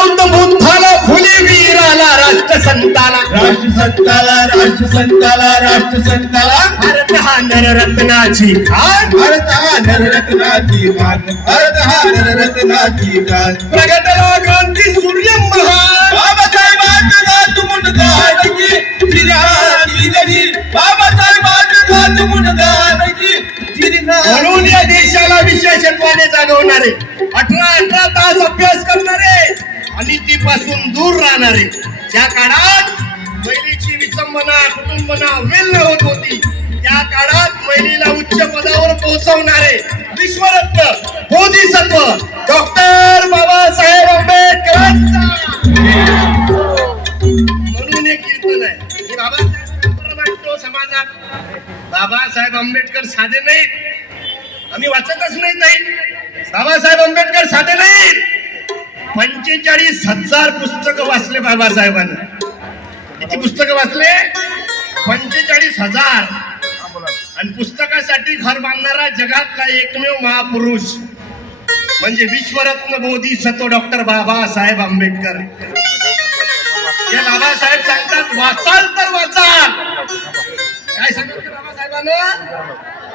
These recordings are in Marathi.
गौतम बुद्धाला फुले वीराला राष्ट्रसंताला राष्ट्रसंताला भारत हा नररत्नाची खान प्रगटला क्रांती सूर्य महान बाबासाहेबांचा मुंडका म्हणून या देशाला विशेषत्वाने जागवणारे 18 तास अभ्यास करणारे आणि नीतीपासून दूर राहणारे ज्या काळात महिलेची विसंबना कुटुंबना वेल्ह होत होती त्या काळात महिलेला उच्च पदावर पोहोचवणारे विश्वरत्न बोधिसत्व डॉक्टर बाबासाहेब आंबेडकरांचा म्हणून एक कीर्तन आहे की बाबासाहेब वाटतो समाजात बाबासाहेब आंबेडकर साधे नाहीत आम्ही वाचतच नाही बाबासाहेब आंबेडकर साधे नाहीत 45,000 पुस्तकं वाचले बाबासाहेबांनी किती पुस्तकं वाचले 45,000 आणि पुस्तकासाठी घर बांधणारा जगातला एकमेव महापुरुष म्हणजे विश्वरत्न बोधिसत्व डॉक्टर बाबासाहेब आंबेडकर हे बाबासाहेब सांगतात वाचाल तर वाचाल काय सांगतात बाबासाहेबांना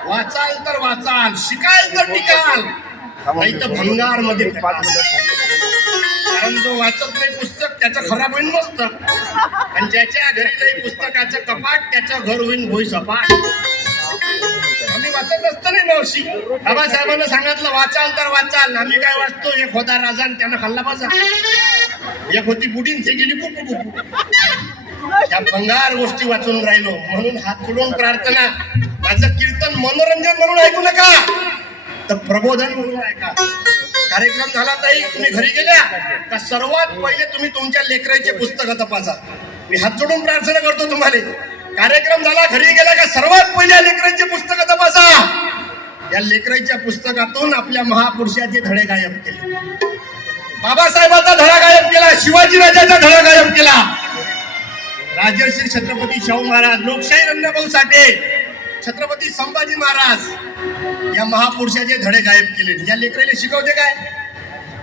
वाचाल तर वाचाल शिकाल तर टिकाल नाही तर भंगार मध्ये कारण जो वाचत नाही पुस्तक त्याचं खराब होईल मस्त आणि ज्याच्या घरी नाही पुस्तकाचं कपाट त्याचं घर होईल भोई सपाट आम्ही वाचत असतो नाही मावशी बाबासाहेबांना सांगितलं वाचाल तर वाचाल आम्ही काय वाचतो एक होता राजा आणि त्यानं खाल्ला बाजा एक होती बुडीन ते गेली पुपू पुपू त्या भंगार गोष्टी वाचून राहिलो म्हणून हात जोडून प्रार्थना माझं कीर्तन मनोरंजन म्हणून ऐकू नका तर प्रबोधन म्हणून ऐका कार्यक्रम झाला ताई तुम्ही घरी गेल्या का सर्वात पहिले तुम्ही तुमच्या लेकराचे पुस्तक तपासा मी हात जोडून प्रार्थना करतो तुम्हाला कार्यक्रम झाला घरी गेला का सर्वात पहिले लेकराचे पुस्तक तपासा या लेकराच्या पुस्तकातून आपल्या महापुरुषाचे धडे गायब केले बाबासाहेबांचा धडा गायब केला शिवाजी राजाचा धडा गायब केला राजर्षी छत्रपती शाहू महाराज लोकशाही अण्णाभाऊ साठे छत्रपती संभाजी महाराज या महापुरुषाचे धडे गायब केले या लेकराला शिकवते काय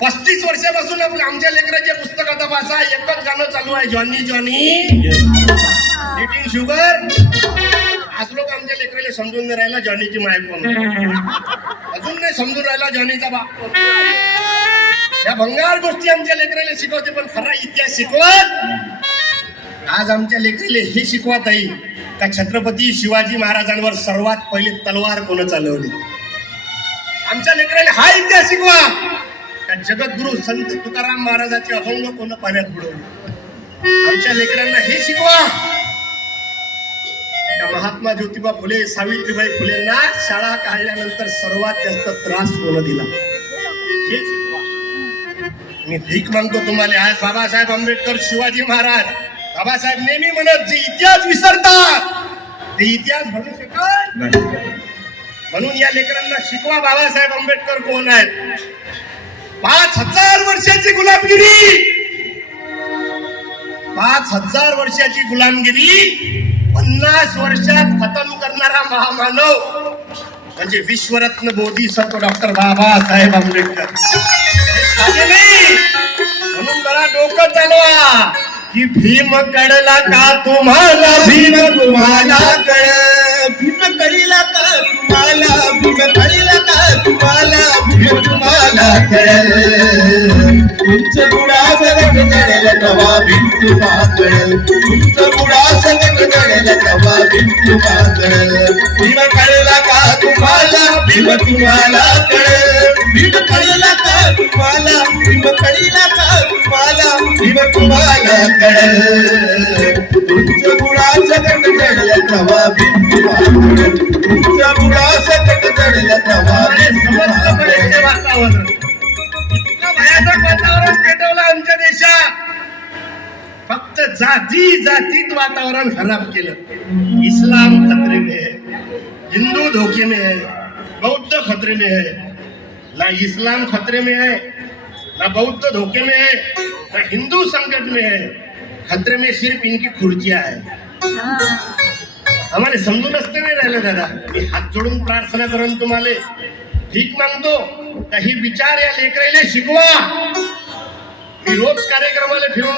35 वर्षापासून आमच्या लेकराचे पुस्तक तपासा एकच गाणं चालू आहे जॉनी जॉनी इटिंग शुगर आज लोक आमच्या लेकराला समजून नाही राहिला जॉनीची माय कोण अजून नाही समजून राहिला जॉनीचा बाप या भंगार गोष्टी आमच्या लेकराला शिकवते पण खरा इतिहास शिकवत आज आमच्या लेकराला हे शिकवत आहे का छत्रपती शिवाजी महाराजांवर सर्वात पहिले तलवार कोण चालवली आमच्या लेकराला हा इतिहास शिकवा का जगद्गुरु संत तुकाराम महाराजाचे अभंग कोण पाण्यात बुडवले आमच्या लेकरांना हे शिकवा का महात्मा ज्योतिबा फुले सावित्रीबाई फुलेंना शाळा काढल्यानंतर सर्वात जास्त त्रास कोण दिला हे शिकवा मी भीक मागतो तुम्हाला आज बाबासाहेब आंबेडकर शिवाजी महाराज बाबासाहेब नेहमी म्हणत जे इतिहास विसरतात ते इतिहास घडू शकत म्हणून या लेकरांना शिकवा बाबासाहेब आंबेडकर कोण आहेत 5,000 वर्षाची गुलामगिरी 5,000 वर्षाची गुलामगिरी 50 वर्षात खतम करणारा महामानव म्हणजे विश्वरत्न बोधिसत्व डॉक्टर बाबासाहेब आंबेडकर म्हणून मला डोकं चालवा की भीम कळला का तुम्हाला भीम तुम्हाला कळ भीम कळीला का तुम्हाला भीम कळीला का तुम्हाला भीम तुम्हाला कळ तुमचं बुडा सगळं जडेल तवा भीम तुम्हाला कळ तुमचं बुडा सगळं जडेल तवा भीम तुम्हाला कळ भीम कळला का तुम्हाला भीम तुम्हाला कळ भीम कळला का तुम्हाला भीम कळीला का तुम्हाला भीम तुम्हाला कळ तुमचं बुडा सगळं जडेल तवा भीम तुम्हाला कळ तुमचं बुडा सगळं जडेल तवा भीम तुम्हाला कळ वातावरण इतकं भयानक वातावरण पेटवलं आमच्या देशात फक्त जातीत वातावरण खराब केलं इस्लाम खतरे में है हिंदू धोखे में है बौद्ध खतरे में है ना इस्लाम खतरे में है ना बौद्ध धोखे में है ना हिंदू संकट में है खतरे में सिर्फ इनकी खुर्चियां है आम्हाला समजून असते नाही राहिलं दादा मी हात जोडून प्रार्थना करून तुम्हाला भीक मागतो काही विचार या लेकराला शिकवा मी की रोज कार्यक्रमाला फिरून